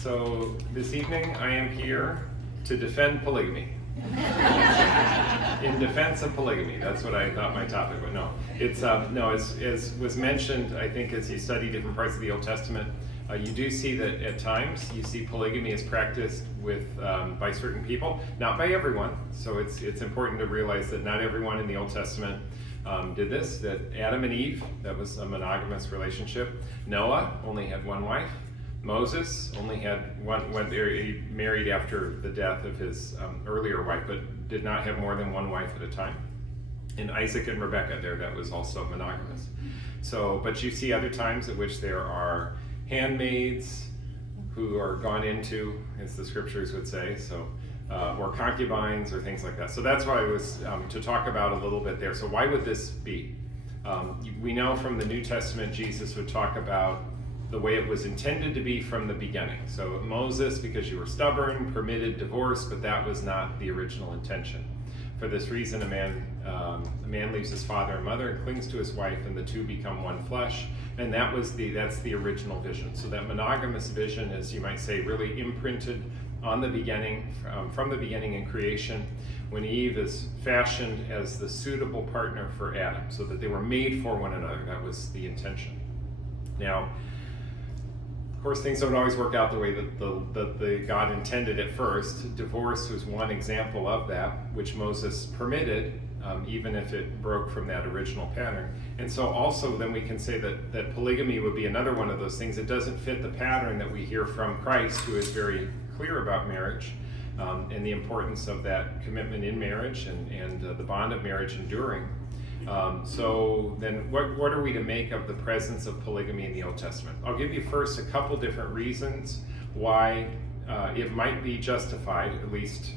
So this evening I am here to defend polygamy. In defense of polygamy, that's what I thought my topic was. No, it's as was mentioned, I think as you study different parts of the Old Testament, you do see that at times you see polygamy is practiced with by certain people, not by everyone. So it's important to realize that not everyone in the Old Testament did this. That Adam and Eve, that was a monogamous relationship. Noah only had one wife. Moses only had one. He married after the death of his earlier wife, but did not have more than one wife at a time. And Isaac and Rebekah, that was also monogamous. So, but you see other times at which there are handmaids who are gone into, as the scriptures would say, so or concubines or things like that. So that's why I was to talk about a little bit there. So why would this be? We know from the New Testament Jesus would talk about the way it was intended to be from the beginning. So Moses, because you were stubborn, permitted divorce, but that was not the original intention. For this reason, a man leaves his father and mother and clings to his wife, and the two become one flesh. And that's the original vision. So that monogamous vision is, you might say, really imprinted on the beginning, from the beginning in creation, when Eve is fashioned as the suitable partner for Adam, so that they were made for one another. That was the intention. Now, of course, things don't always work out the way that the God intended at first. Divorce was one example of that, which Moses permitted, even if it broke from that original pattern. And so also then we can say that polygamy would be another one of those things. It doesn't fit the pattern that we hear from Christ, who is very clear about marriage and the importance of that commitment in marriage and the bond of marriage enduring. So then what are we to make of the presence of polygamy in the Old Testament? I'll give you first a couple different reasons why it might be justified. At least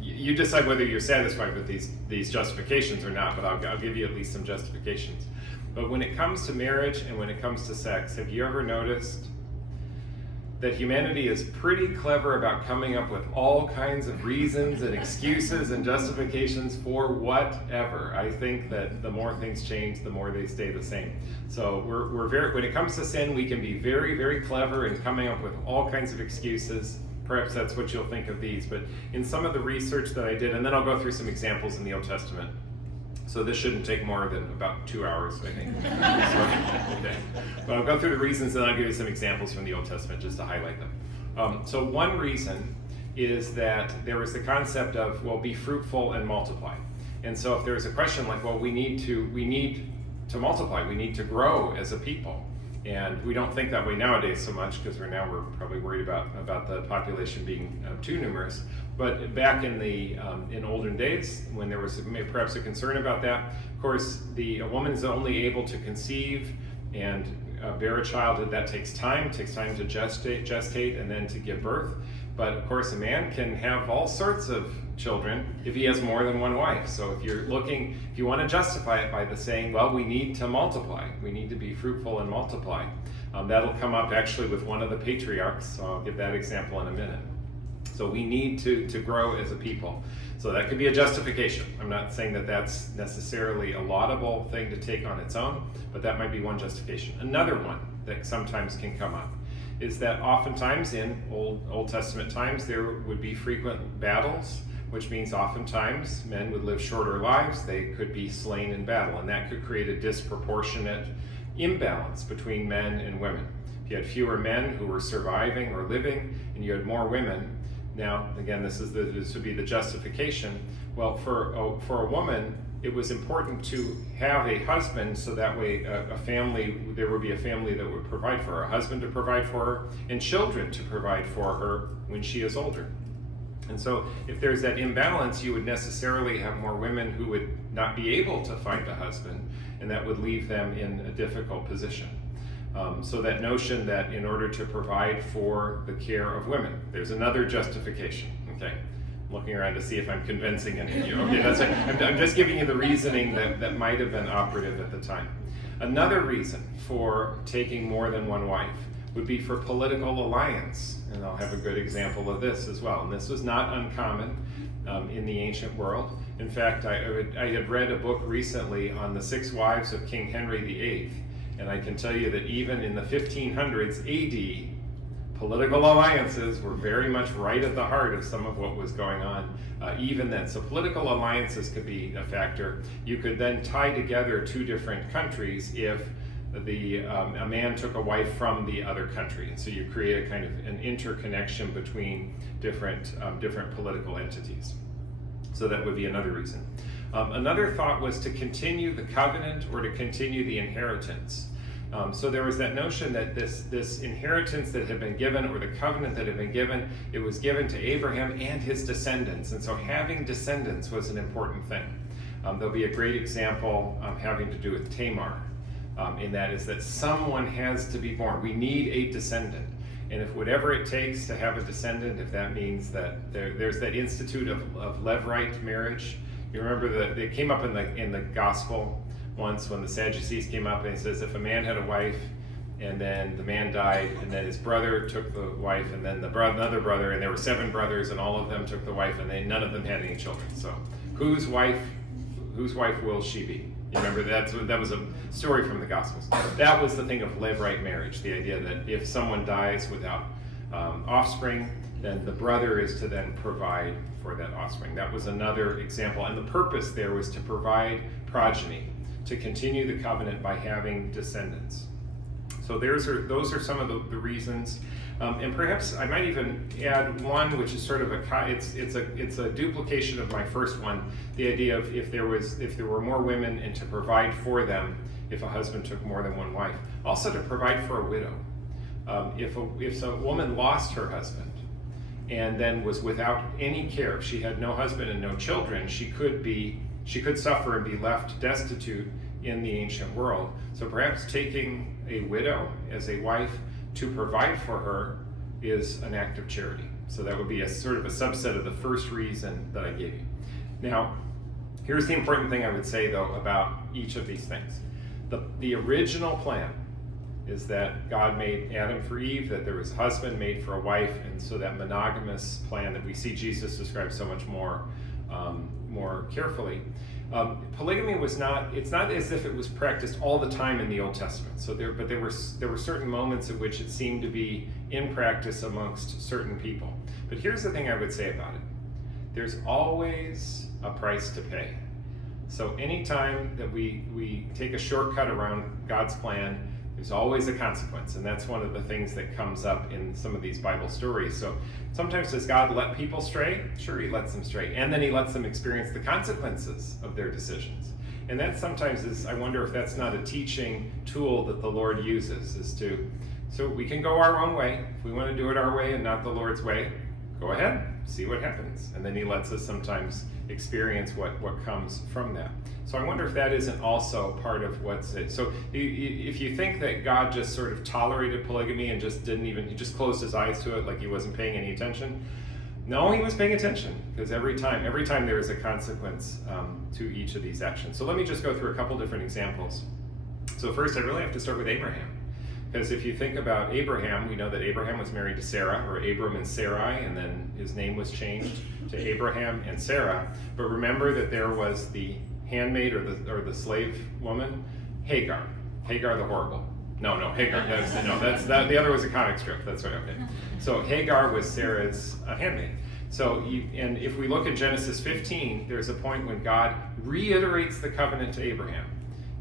you decide whether you're satisfied with these justifications or not, but I'll give you at least some justifications. But when it comes to marriage and when it comes to sex, have you ever noticed that humanity is pretty clever about coming up with all kinds of reasons and excuses and justifications for whatever? I think that the more things change, the more they stay the same. So we're very, when it comes to sin, we can be very, very clever in coming up with all kinds of excuses. Perhaps that's what you'll think of these. But in some of the research that I did, and then I'll go through some examples in the Old Testament. So this shouldn't take more than about 2 hours, I think. Okay. But I'll go through the reasons and I'll give you some examples from the Old Testament just to highlight them. So one reason is that there was the concept of, well, be fruitful and multiply. And so if there's a question like, well, we need to multiply, we need to grow as a people. And we don't think that way nowadays so much because we're probably worried about the population being too numerous. But back in olden days, when there was perhaps a concern about that, of course, a woman is only able to conceive and bear a child. That takes time to gestate, and then to give birth. But of course, a man can have all sorts of children if he has more than one wife. So if you want to justify it by the saying, well, we need to multiply, we need to be fruitful and multiply, that'll come up actually with one of the patriarchs. So I'll give that example in a minute. So we need to grow as a people. So that could be a justification. I'm not saying that that's necessarily a laudable thing to take on its own, but that might be one justification. Another one that sometimes can come up is that oftentimes in Old Testament times there would be frequent battles, which means oftentimes men would live shorter lives. They could be slain in battle, and that could create a disproportionate imbalance between men and women. If you had fewer men who were surviving or living, and you had more women, now again this would be the justification. Well, for a woman, it was important to have a husband, so that way there would be a family that would provide for her, a husband to provide for her, and children to provide for her when she is older. And so if there's that imbalance, you would necessarily have more women who would not be able to find a husband, and that would leave them in a difficult position. So that notion that in order to provide for the care of women, there's another justification. Okay, I'm looking around to see if I'm convincing any of you. Okay, that's it. I'm just giving you the reasoning that might have been operative at the time. Another reason for taking more than one wife would be for political alliance. And I'll have a good example of this as well. And this was not uncommon in the ancient world. In fact, I had read a book recently on the 6 wives of King Henry VIII. And I can tell you that even in the 1500s AD, political alliances were very much right at the heart of some of what was going on even then. So political alliances could be a factor. You could then tie together two different countries if a man took a wife from the other country, and so you create a kind of an interconnection between different political entities. So that would be another reason. Another thought was to continue the covenant or to continue the inheritance. So there was that notion that this inheritance that had been given, or the covenant that had been given, it was given to Abraham and his descendants. And so having descendants was an important thing. There'll be a great example having to do with Tamar. In that is that someone has to be born. We need a descendant. And if whatever it takes to have a descendant, if that means that there's that institute of levirate marriage. You remember that they came up in the gospel once when the Sadducees came up, and it says if a man had a wife and then the man died and then his brother took the wife and then another brother, and there were 7 brothers and all of them took the wife and none of them had any children. So whose wife will she be? You remember that was a story from the Gospels. That was the thing of levirate marriage, the idea that if someone dies without offspring, then the brother is to then provide for that offspring. That was another example, and the purpose there was to provide progeny, to continue the covenant by having descendants. So those are some of the reasons, and perhaps I might even add one, which is sort of it's a duplication of my first one. The idea of if there were more women and to provide for them if a husband took more than one wife. Also to provide for a widow. If a woman lost her husband and then was without any care, she had no husband and no children, she could suffer and be left destitute in the ancient world. So perhaps taking a widow as a wife to provide for her is an act of charity. So that would be a sort of a subset of the first reason that I gave you. Now, here's the important thing I would say though about each of these things. The original plan is that God made Adam for Eve, that there was a husband made for a wife, and so that monogamous plan that we see Jesus describe so much more carefully. Polygamy it's not as if it was practiced all the time in the Old Testament. So there were certain moments at which it seemed to be in practice amongst certain people. But here's the thing I would say about it. There's always a price to pay. So anytime that we take a shortcut around God's plan, there's always a consequence, and that's one of the things that comes up in some of these Bible stories. So sometimes does God let people stray? Sure, he lets them stray, and then he lets them experience the consequences of their decisions. And that sometimes is, I wonder if that's not a teaching tool that the Lord uses, so we can go our own way. If we want to do it our way and not the Lord's way, go ahead, see what happens. And then he lets us sometimes experience what comes from that. So I wonder if that isn't also part of what's it. So if you think that God just sort of tolerated polygamy and he just closed his eyes to it like he wasn't paying any attention. No, he was paying attention, because every time there is a consequence to each of these actions. So let me just go through a couple different examples. So first, I really have to start with Abraham. Because if you think about Abraham, we know that Abraham was married to Sarah, or Abram and Sarai, and then his name was changed to Abraham and Sarah. But remember that there was the handmaid or the slave woman, Hagar the horrible. No, Hagar. The other was a comic strip. That's right. Okay. So Hagar was Sarah's handmaid. So and if we look at Genesis 15, there's a point when God reiterates the covenant to Abraham.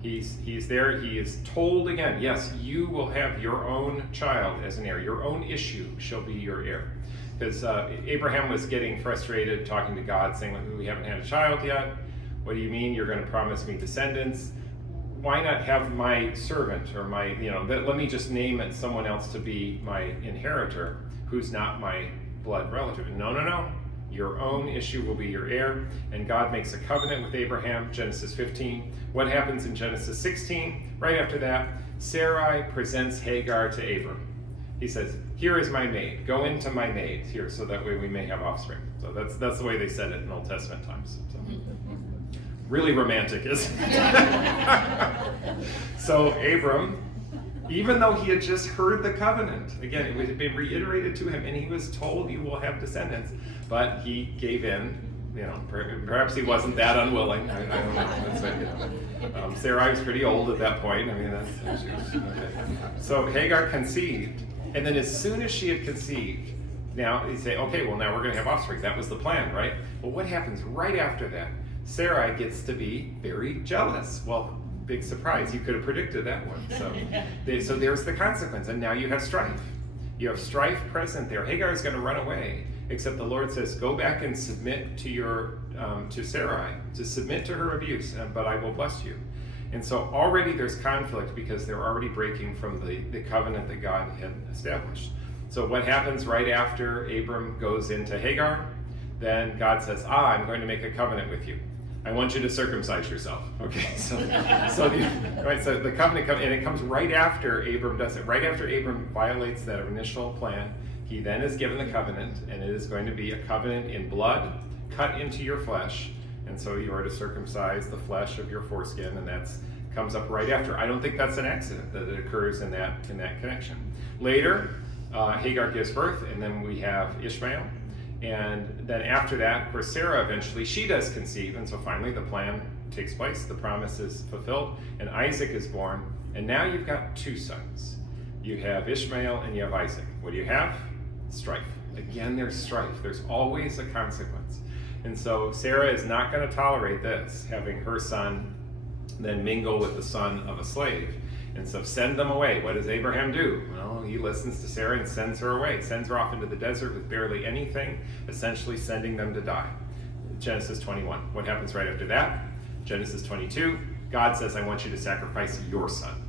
He's there. He is told again, yes, you will have your own child as an heir. Your own issue shall be your heir. Because Abraham was getting frustrated talking to God, saying, we haven't had a child yet. What do you mean you're going to promise me descendants? Why not have my servant or let me just name it someone else to be my inheritor who's not my blood relative? No. Your own issue will be your heir. And God makes a covenant with Abraham, Genesis 15. What happens in Genesis 16? Right after that, Sarai presents Hagar to Abram. He says, here is my maid. Go into my maid here, so that way we may have offspring. So that's the way they said it in Old Testament times. So, really romantic, isn't it? So Abram, even though he had just heard the covenant, again, it had been reiterated to him, and he was told you will have descendants, but he gave in. Perhaps he wasn't that unwilling. I don't know. Sarai was pretty old at that point. Okay. So Hagar conceived, And then as soon as she had conceived, now you say, okay, well now we're going to have offspring. That was the plan, right? Well, what happens right after that? Sarai gets to be very jealous. Well, big surprise, you could have predicted that one. So there's the consequence, and now you have strife. You have strife present there. Hagar is going to run away, except the Lord says, go back and submit to Sarai, to submit to her abuse, but I will bless you. And so already there's conflict because they're already breaking from the covenant that God had established. So what happens right after Abram goes into Hagar? Then God says, I'm going to make a covenant with you. I want you to circumcise yourself. Okay, so the covenant comes, and it comes right after Abram does it. Right after Abram violates that initial plan, he then is given the covenant, and it is going to be a covenant in blood cut into your flesh. And so you are to circumcise the flesh of your foreskin, and that comes up right after. I don't think that's an accident that it occurs in that connection. Later, Hagar gives birth, and then we have Ishmael. And then after that, of course, Sarah eventually, she does conceive, and so finally the plan takes place, the promise is fulfilled, and Isaac is born, and now you've got two sons. You have Ishmael and you have Isaac. What do you have? Strife. Again, there's strife. There's always a consequence. And so Sarah is not going to tolerate this, having her son then mingle with the son of a slave. And so send them away. What does Abraham do? Well, he listens to Sarah and sends her away. Sends her off into the desert with barely anything, essentially sending them to die. Genesis 21. What happens right after that? Genesis 22. God says, I want you to sacrifice your son.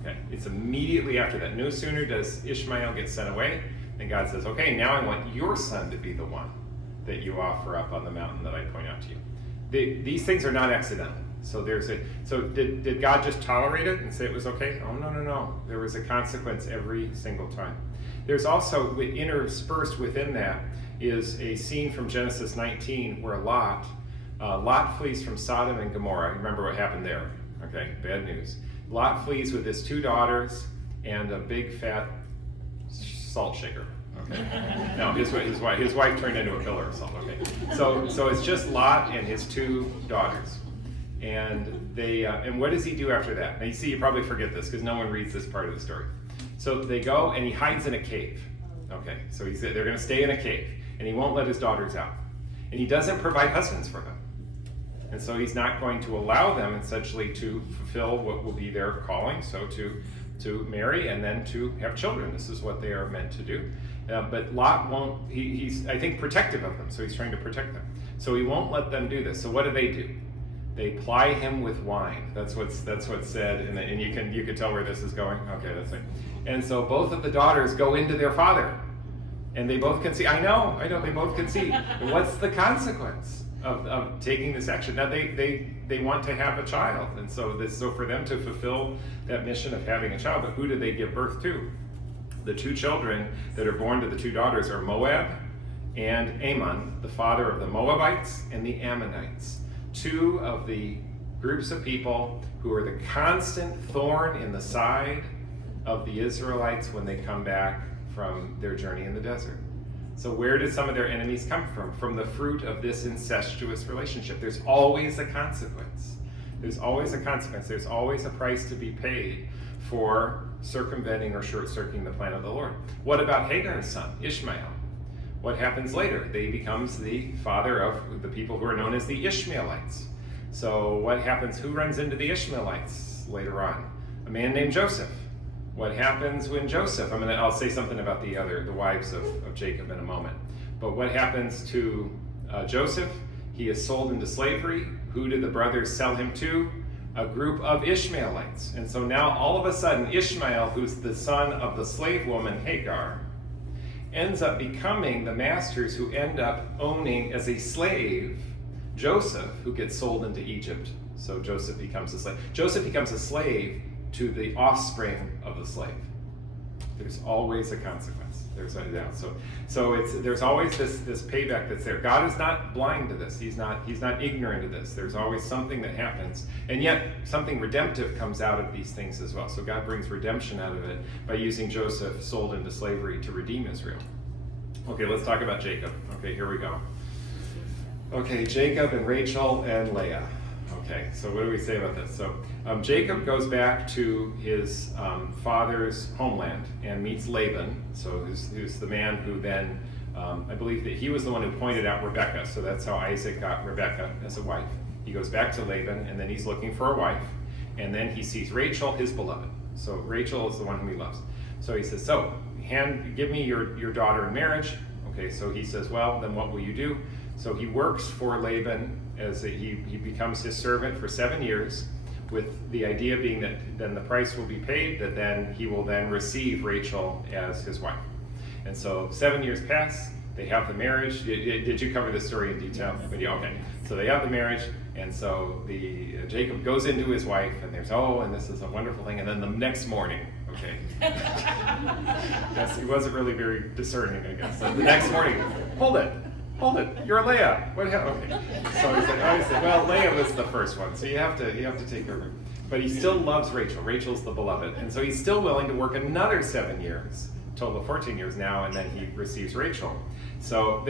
Okay, it's immediately after that. No sooner does Ishmael get sent away, than God says, okay, now I want your son to be the one that you offer up on the mountain that I point out to you. These things are not accidental. So did God just tolerate it and say it was okay? Oh, no. There was a consequence every single time. There's also, interspersed within that, is a scene from Genesis 19 where Lot flees from Sodom and Gomorrah. Remember what happened there. Okay, bad news. Lot flees with his two daughters and a big fat salt shaker. Okay. No, his wife turned into a pillar of salt. Okay. So it's just Lot and his two daughters. And and what does he do after that? Now you see, you probably forget this because no one reads this part of the story. So they go and he hides in a cave. Okay, so they're going to stay in a cave, and he won't let his daughters out. And he doesn't provide husbands for them. And so he's not going to allow them essentially to fulfill what will be their calling, so to marry and then to have children. This is what they are meant to do. But Lot won't, he's, I think, protective of them, so he's trying to protect them. So he won't let them do this. So what do? They ply him with wine. That's what's said, and you can tell where this is going. Okay, that's it. And so both of the daughters go into their father, and they both conceive. I know, they both conceive. And what's the consequence of taking this action? Now they want to have a child, and so for them to fulfill that mission of having a child, but who do they give birth to? The two children that are born to the two daughters are Moab and Ammon, the father of the Moabites and the Ammonites. Two of the groups of people who are the constant thorn in the side of the Israelites when they come back from their journey in the desert. So where did some of their enemies come from? From the fruit of this incestuous relationship. There's always a consequence. There's always a consequence. There's always a price to be paid for circumventing or short-circuiting the plan of the Lord. What about Hagar's son, Ishmael? What happens later? He becomes the father of the people who are known as the Ishmaelites. So what happens? Who runs into the Ishmaelites later on? A man named Joseph. What happens when Joseph? I'll say something about the wives of Jacob in a moment. But what happens to Joseph? He is sold into slavery. Who did the brothers sell him to? A group of Ishmaelites. And so now all of a sudden Ishmael, who's the son of the slave woman Hagar, ends up becoming the masters who end up owning as a slave Joseph, who gets sold into Egypt. So Joseph becomes a slave. Joseph becomes a slave to the offspring of the slave. There's always a consequence. There's always this payback that's there. God is not blind to this. He's not ignorant of this. There's always something that happens, and yet something redemptive comes out of these things as well. So God brings redemption out of it by using Joseph sold into slavery to redeem Israel. Okay, let's talk about Jacob. Okay, here we go. Okay, Jacob and Rachel and Leah. Okay, so what do we say about this? So Jacob goes back to his father's homeland and meets Laban, so who's the man who then, I believe that he was the one who pointed out Rebekah, so that's how Isaac got Rebekah as a wife. He goes back to Laban, and then he's looking for a wife, and then he sees Rachel, his beloved. So Rachel is the one whom he loves. So he says, so give me your daughter in marriage. Okay, so he says, well, then what will you do? So he works for Laban as he becomes his servant for 7 years, with the idea being that then the price will be paid, that then he will then receive Rachel as his wife. And so 7 years pass, they have the marriage. Did you cover this story in detail? Yeah, okay. So they have the marriage, and so Jacob goes into his wife, and and this is a wonderful thing, and then the next morning, okay. Yes, he wasn't really very discerning, I guess. So the next morning, hold it, you're Leah. What happened? Okay. So he's like, well, Leah was the first one, so you have to take her. But he still loves Rachel. Rachel's the beloved, and so he's still willing to work another 7 years, total of 14 years now, and then he receives Rachel. So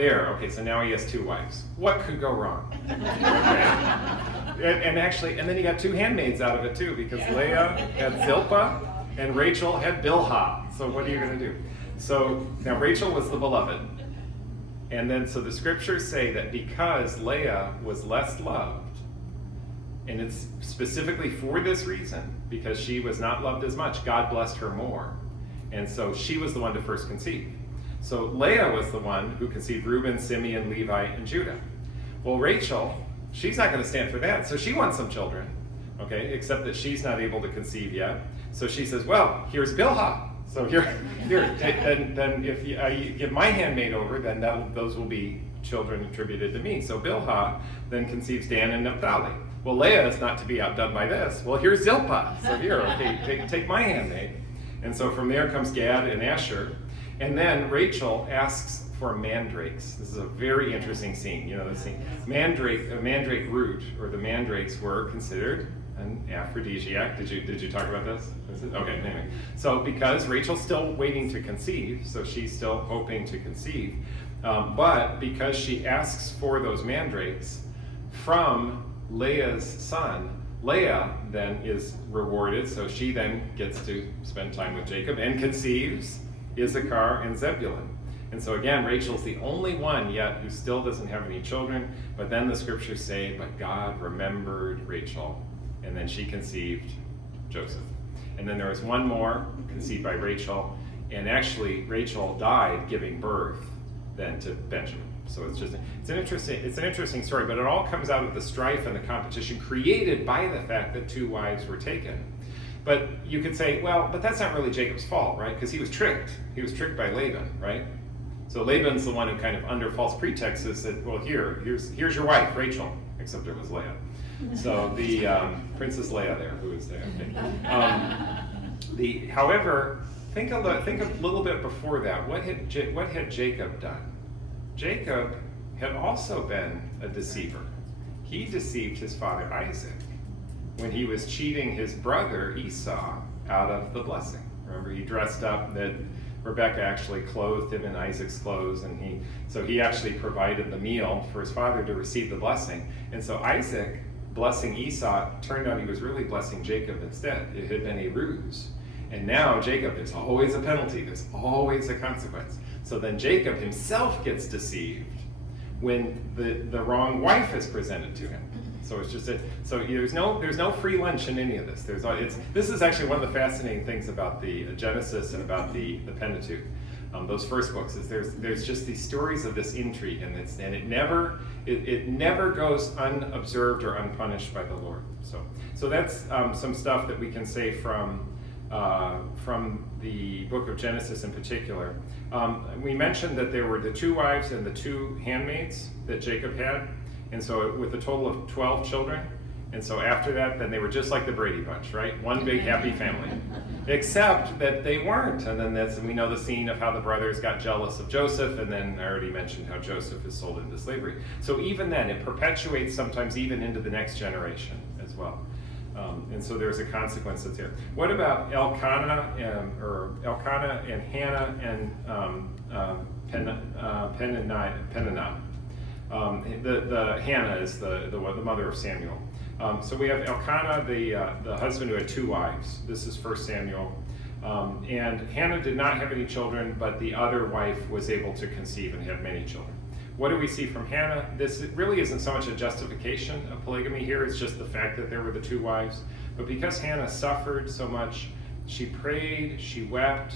so now he has 2 wives. What could go wrong? Okay. And then he got 2 handmaids out of it too, because Leah had Zilpah and Rachel had Bilhah. So what are you going to do? So now Rachel was the beloved. And then so the scriptures say that because Leah was less loved, and it's specifically for this reason, because she was not loved as much, God blessed her more. And so she was the one to first conceive. So Leah was the one who conceived Reuben, Simeon, Levi, and Judah. Well, Rachel, she's not going to stand for that, so she wants some children, okay, except that she's not able to conceive yet. So she says, well, here's Bilhah. So then if you give my handmaid over, then those will be children attributed to me. So Bilhah then conceives Dan and Naphtali. Well, Leah is not to be outdone by this. Well, here's Zilpah. So take my handmaid. And so from there comes Gad and Asher. And then Rachel asks for mandrakes. This is a very interesting scene. You know the scene. Mandrake root, or the mandrakes, were considered an aphrodisiac. Did you talk about this? Okay, anyway. So because Rachel's still waiting to conceive, so she's still hoping to conceive, but because she asks for those mandrakes from Leah's son, Leah then is rewarded, so she then gets to spend time with Jacob and conceives Issachar and Zebulun. And so again, Rachel's the only one yet who still doesn't have any children, but then the scriptures say, but God remembered Rachel, and then she conceived Joseph. And then there was one more conceived by Rachel, and actually Rachel died giving birth then to Benjamin. So it's an interesting story, but it all comes out of the strife and the competition created by the fact that 2 wives were taken. But you could say, well, but that's not really Jacob's fault, right? Because he was tricked. He was tricked by Laban, right? So Laban's the one who kind of under false pretexts said, well, here's your wife, Rachel, except it was Leah. So the Princess Leia there, who is there. Okay. However, think a little bit before that. What had Jacob done? Jacob had also been a deceiver. He deceived his father Isaac when he was cheating his brother Esau out of the blessing. Remember, he dressed up, that Rebekah actually clothed him in Isaac's clothes, and he actually provided the meal for his father to receive the blessing. And so Isaac, blessing Esau, turned out he was really blessing Jacob instead. It had been a ruse. And now Jacob, there's always a penalty, there's always a consequence. So then Jacob himself gets deceived when the wrong wife is presented to him. So it's just there's no free lunch in any of this. This is actually one of the fascinating things about the Genesis and about the Pentateuch. Those first books is there's just these stories of this intrigue, and it never goes unobserved or unpunished by the Lord. So that's some stuff that we can say from the book of Genesis in particular. We mentioned that there were the 2 wives and the 2 handmaids that Jacob had, and so with a total of 12 children. And so after that, then they were just like the Brady Bunch, right? One big happy family. Except that they weren't. And then we know the scene of how the brothers got jealous of Joseph, and then I already mentioned how Joseph is sold into slavery. So even then, it perpetuates sometimes even into the next generation as well. And so there's a consequence that's here. What about Elkanah and Hannah and Peninnah? The Hannah is the mother of Samuel. So we have Elkanah, the husband who had 2 wives. This is 1 Samuel. And Hannah did not have any children, but the other wife was able to conceive and have many children. What do we see from Hannah? This really isn't so much a justification of polygamy here, it's just the fact that there were the 2 wives. But because Hannah suffered so much, she prayed, she wept,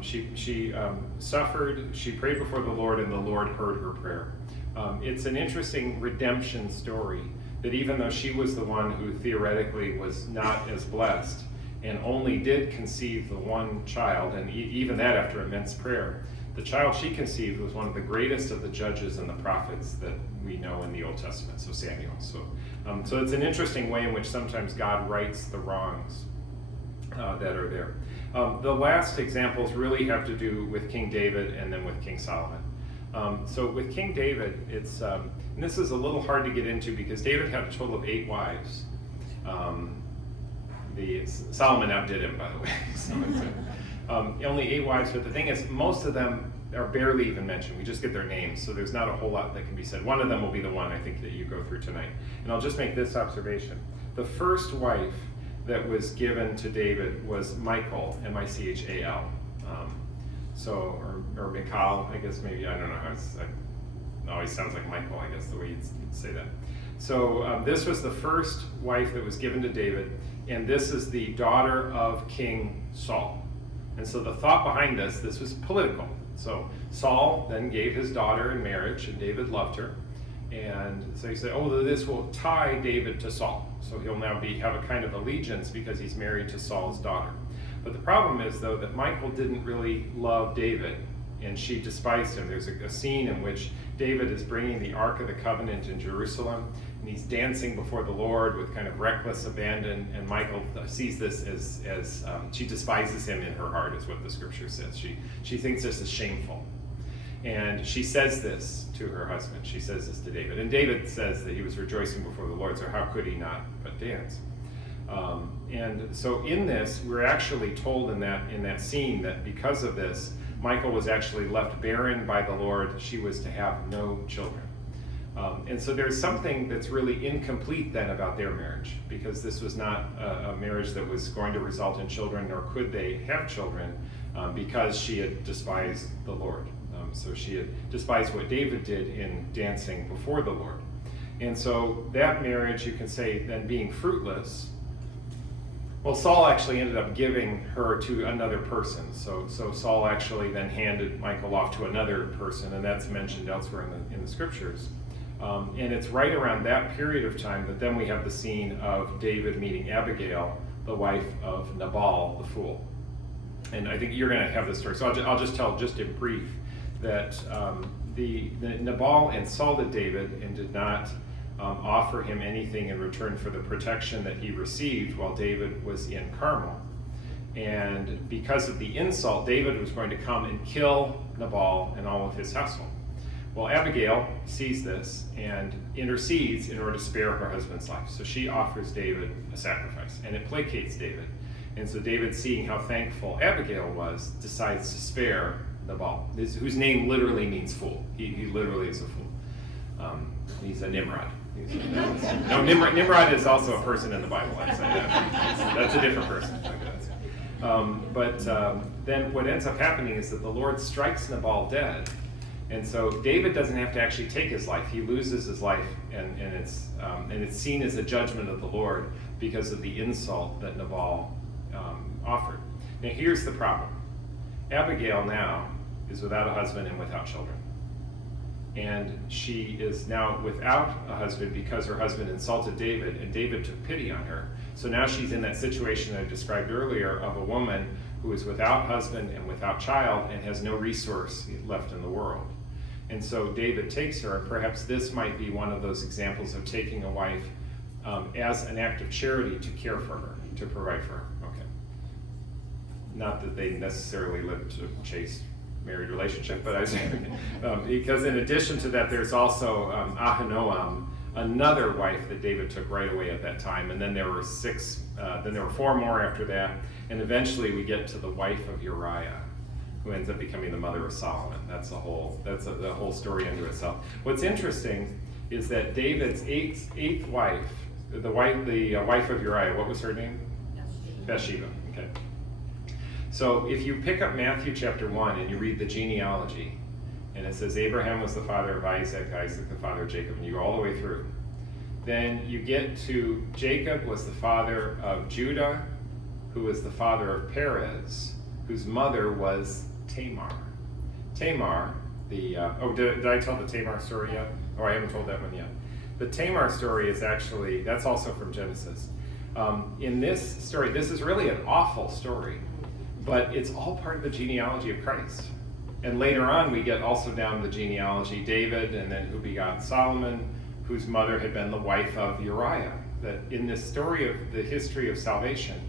she suffered, she prayed before the Lord, and the Lord heard her prayer. It's an interesting redemption story, that even though she was the one who theoretically was not as blessed, and only did conceive the 1 child, and even that after immense prayer, the child she conceived was one of the greatest of the judges and the prophets that we know in the Old Testament, so Samuel. So it's an interesting way in which sometimes God rights the wrongs that are there. The last examples really have to do with King David and then with King Solomon. So with King David, it's and this is a little hard to get into because David had a total of 8 wives. Solomon outdid him, by the way. So only 8 wives, but the thing is, most of them are barely even mentioned. We just get their names, so there's not a whole lot that can be said. One of them will be the one I think that you go through tonight. And I'll just make this observation. The first wife that was given to David was Michal, M-I-C-H-A-L. Or Michal, I guess maybe, I don't know how it always sounds like Michael, I guess, the way you'd say that. So this was the first wife that was given to David, and this is the daughter of King Saul. And so the thought behind this was political. So Saul then gave his daughter in marriage, and David loved her. And so he said, oh, this will tie David to Saul. So he'll now have a kind of allegiance because he's married to Saul's daughter. But the problem is, though, that Michal didn't really love David, and she despised him. There's a scene in which David is bringing the Ark of the Covenant in Jerusalem, and he's dancing before the Lord with kind of reckless abandon, and Michal sees this as she despises him in her heart, is what the scripture says. She thinks this is shameful. And she says this to her husband. She says this to David. And David says that he was rejoicing before the Lord, so how could he not but dance? And so in this, we're actually told in that scene that because of this, Michal was actually left barren by the Lord. She was to have no children. And so there's something that's really incomplete then about their marriage, because this was not a marriage that was going to result in children, nor could they have children, because she had despised the Lord. So she had despised what David did in dancing before the Lord. And so that marriage, you can say, then being fruitless, well, Saul actually ended up giving her to another person. So Saul actually then handed Michal off to another person, and that's mentioned elsewhere in the scriptures. And it's right around that period of time that then we have the scene of David meeting Abigail, the wife of Nabal, the fool. And I think you're going to have this story. So I'll just tell just in brief that the Nabal insulted David and did not offer him anything in return for the protection that he received while David was in Carmel. And because of the insult, David was going to come and kill Nabal and all of his household. Well, Abigail sees this and intercedes in order to spare her husband's life. So she offers David a sacrifice, and it placates David. And so David, seeing how thankful Abigail was, decides to spare Nabal, whose name literally means fool. He literally is a fool. He's a Nimrod. No, Nimrod is also a person in the Bible. I'd say that's a different person. But then what ends up happening is that the Lord strikes Nabal dead. And so David doesn't have to actually take his life. He loses his life, and it's seen as a judgment of the Lord because of the insult that Nabal offered. Now here's the problem. Abigail now is without a husband and without children. And she is now without a husband because her husband insulted David, and David took pity on her. So now she's in that situation I described earlier of a woman who is without husband and without child and has no resource left in the world. And so David takes her, and perhaps this might be one of those examples of taking a wife as an act of charity to care for her, to provide for her. Okay. Not that they necessarily lived a chaste married relationship, but because in addition to that, there's also Ahinoam, another wife that David took right away at that time, and then there were 4 more after that, and eventually we get to the wife of Uriah, who ends up becoming the mother of Solomon. That's the whole story unto itself. What's interesting is that David's eighth wife the wife of Uriah, what was her name? Bathsheba. Okay. So if you pick up Matthew chapter 1 and you read the genealogy, and it says Abraham was the father of Isaac, Isaac the father of Jacob, and you go all the way through, then you get to Jacob was the father of Judah, who was the father of Perez, whose mother was Tamar. Tamar, did I tell the Tamar story yet? Oh, I haven't told that one yet. The Tamar story is actually, that's also from Genesis. In this story, this is really an awful story, but it's all part of the genealogy of Christ. And later on, we get also down the genealogy, David, and then who begot Solomon, whose mother had been the wife of Uriah. That in this story of the history of salvation,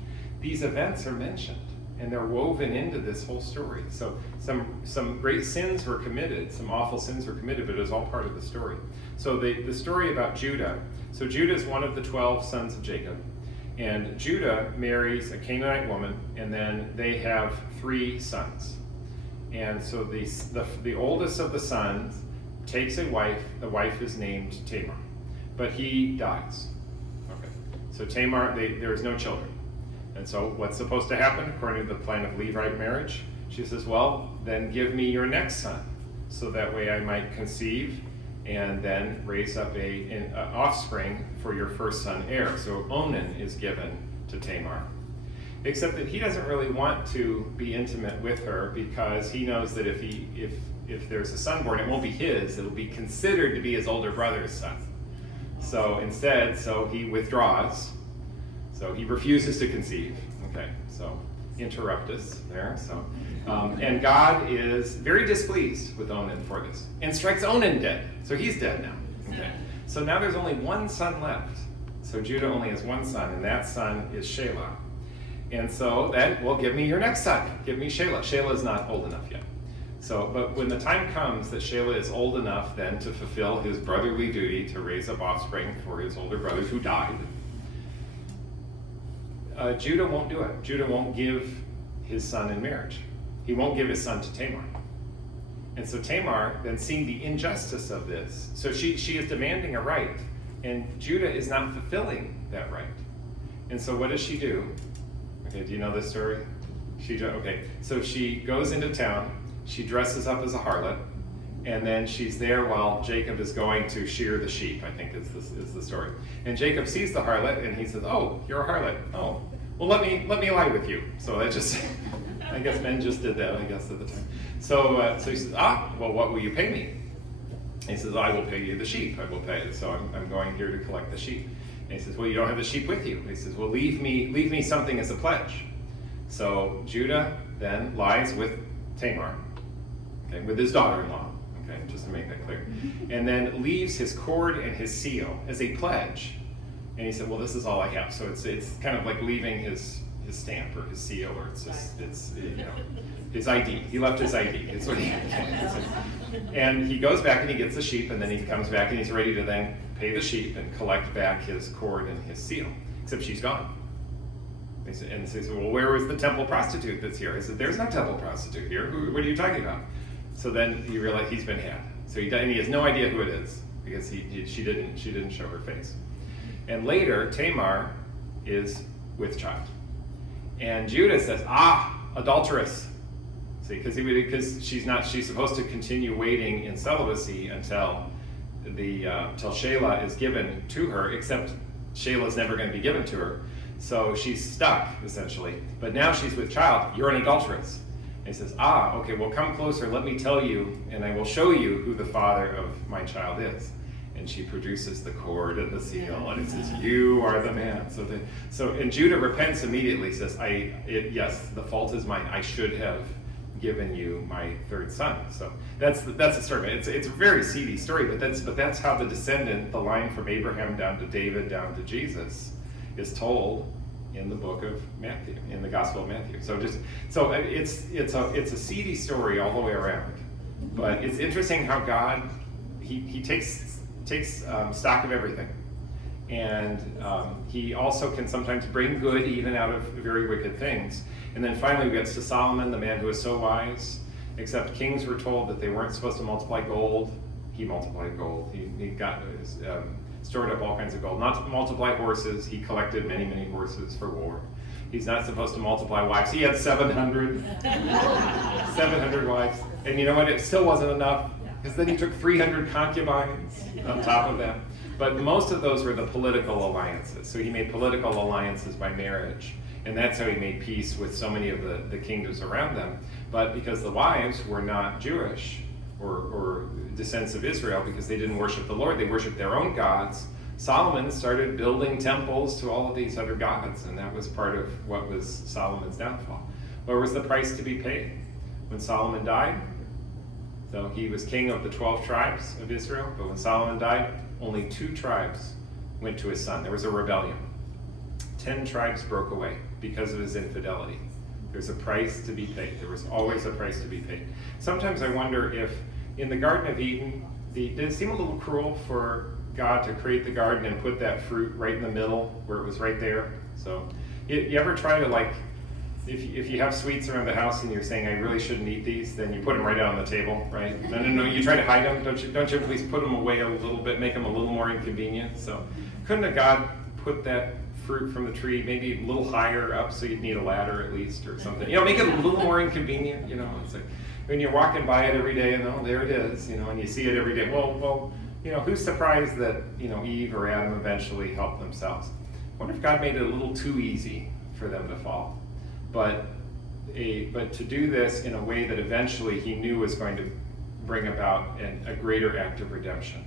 these events are mentioned, and they're woven into this whole story. So some great sins were committed, some awful sins were committed, but it was all part of the story. So the story about Judah, so Judah is one of the 12 sons of Jacob, and Judah marries a Canaanite woman, and then they have 3 sons. And so the oldest of the sons takes a wife. The wife is named Tamar, but he dies. Okay, so Tamar, there is no children. And so what's supposed to happen according to the plan of Levite marriage? She says, well, then give me your next son, so that way I might conceive and then raise up an offspring for your first son heir. So Onan is given to Tamar. Except that he doesn't really want to be intimate with her, because he knows that if there's a son born, it won't be his, it'll be considered to be his older brother's son. So instead, he withdraws. So he refuses to conceive. Okay, so interruptus there. So, and God is very displeased with Onan for this, and strikes Onan dead. So he's dead now. Okay, so now there's only one son left. So Judah only has one son, and that son is Shelah. And so then, well, give me your next son. Give me Shelah. Shelah is not old enough yet. So, but when the time comes that Shelah is old enough then to fulfill his brotherly duty to raise up offspring for his older brothers who died, Judah won't do it. Judah won't give his son in marriage. He won't give his son to Tamar. And so Tamar, then seeing the injustice of this, so she is demanding a right, and Judah is not fulfilling that right. And so what does she do? Okay, do you know this story? So she goes into town, she dresses up as a harlot, and then she's there while Jacob is going to shear the sheep, I think is the story. And Jacob sees the harlot, and he says, oh, you're a harlot. Oh, well, let me lie with you. So I guess men just did that, I guess, at the time. So he says, well, what will you pay me? And he says, I will pay you the sheep. I will pay. So I'm going here to collect the sheep. And he says, well, you don't have the sheep with you. And he says, well, leave me something as a pledge. So Judah then lies with Tamar, okay, with his daughter-in-law, okay, just to make that clear, and then leaves his cord and his seal as a pledge. And he said, well, this is all I have. So it's kind of like leaving his stamp or his seal, or it's his ID. He left his ID. It's what he had. And he goes back and he gets the sheep, and then he comes back and he's ready to then pay the sheep and collect back his cord and his seal. Except she's gone. And he says, well, where was the temple prostitute that's here? I said, there's no temple prostitute here. What are you talking about? So then you realize he's been had. So he has no idea who it is, because she didn't show her face. And later, Tamar is with child. And Judah says, adulteress. See, because she's supposed to continue waiting in celibacy until Shelah is given to her, except Shelah is never going to be given to her. So she's stuck, essentially. But now she's with child. You're an adulteress. And he says, okay, well, come closer. Let me tell you, and I will show you who the father of my child is. And she produces the cord and the seal, and it says, you are the man. And Judah repents immediately, says, yes, the fault is mine. I should have given you my third son. So that's the story. It's a very seedy story, but that's how the descendant, the line from Abraham down to David down to Jesus, is told in the book of Matthew, in the Gospel of Matthew. So it's a seedy story all the way around. But it's interesting how God he takes stock of everything, and he also can sometimes bring good even out of very wicked things. And then finally we get to Solomon, the man who is so wise, except kings were told that they weren't supposed to multiply gold. He multiplied gold. stored up all kinds of gold. Not to multiply horses. He collected many, many horses for war. He's not supposed to multiply wives. He had 700 wives. And you know what? It still wasn't enough, because then he took 300 concubines on top of them. But most of those were the political alliances. So he made political alliances by marriage. And that's how he made peace with so many of the kingdoms around them. But because the wives were not Jewish or descendants of Israel, because they didn't worship the Lord, they worshiped their own gods, Solomon started building temples to all of these other gods, and that was part of what was Solomon's downfall. What was the price to be paid when Solomon died? So he was king of the 12 tribes of Israel, but when Solomon died, only 2 tribes went to his son. There was a rebellion. 10 tribes broke away because of his infidelity. There's a price to be paid. There was always a price to be paid. Sometimes I wonder if in the Garden of Eden, did it seem a little cruel for God to create the garden and put that fruit right in the middle where it was right there? So you ever try to, like, if you have sweets around the house and you're saying, I really shouldn't eat these, then you put them right out on the table, right? No, you try to hide them. Don't you at least put them away a little bit, make them a little more inconvenient? So couldn't a God put that fruit from the tree maybe a little higher up, so you'd need a ladder at least or something? Make it a little more inconvenient, It's like when you're walking by it every day and, oh, there it is, and you see it every day. Well, who's surprised that, Eve or Adam eventually helped themselves? I wonder if God made it a little too easy for them to fall. But to do this in a way that eventually he knew was going to bring about a greater act of redemption.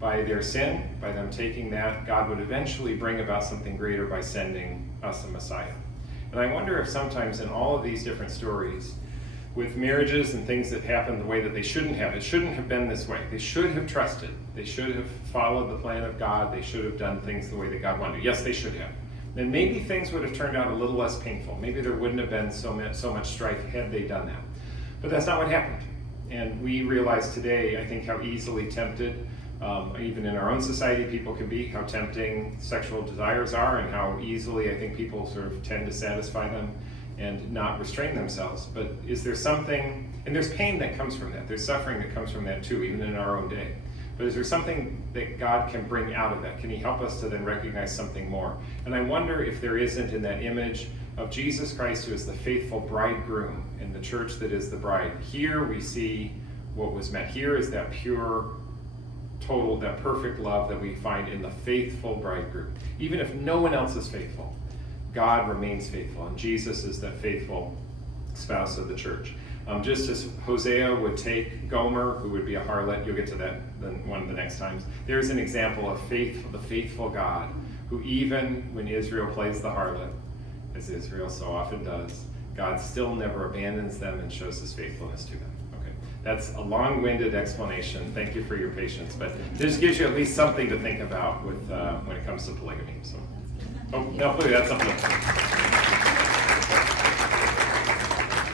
By their sin, by them taking that, God would eventually bring about something greater by sending us a Messiah. And I wonder if sometimes in all of these different stories, with marriages and things that happen the way that they shouldn't have, it shouldn't have been this way. They should have trusted. They should have followed the plan of God. They should have done things the way that God wanted. Yes, they should have. Then maybe things would have turned out a little less painful. Maybe there wouldn't have been so much strife had they done that. But that's not what happened. And we realize today, I think, how easily tempted, even in our own society, people can be, how tempting sexual desires are, and how easily I think people sort of tend to satisfy them and not restrain themselves. But is there something, and there's pain that comes from that. There's suffering that comes from that too, even in our own day. But is there something that God can bring out of that? Can he help us to then recognize something more? And I wonder if there isn't in that image of Jesus Christ, who is the faithful bridegroom, and the church that is the bride. Here we see what was meant. Here is that pure, total, that perfect love that we find in the faithful bridegroom. Even if no one else is faithful, God remains faithful, and Jesus is that faithful spouse of the church. Just as Hosea would take Gomer, who would be a harlot, you'll get to that one of the next times. There's an example of the faithful God, who even when Israel plays the harlot, as Israel so often does, God still never abandons them and shows his faithfulness to them. Okay, that's a long-winded explanation. Thank you for your patience, but it just gives you at least something to think about with when it comes to polygamy. So, hopefully that's something.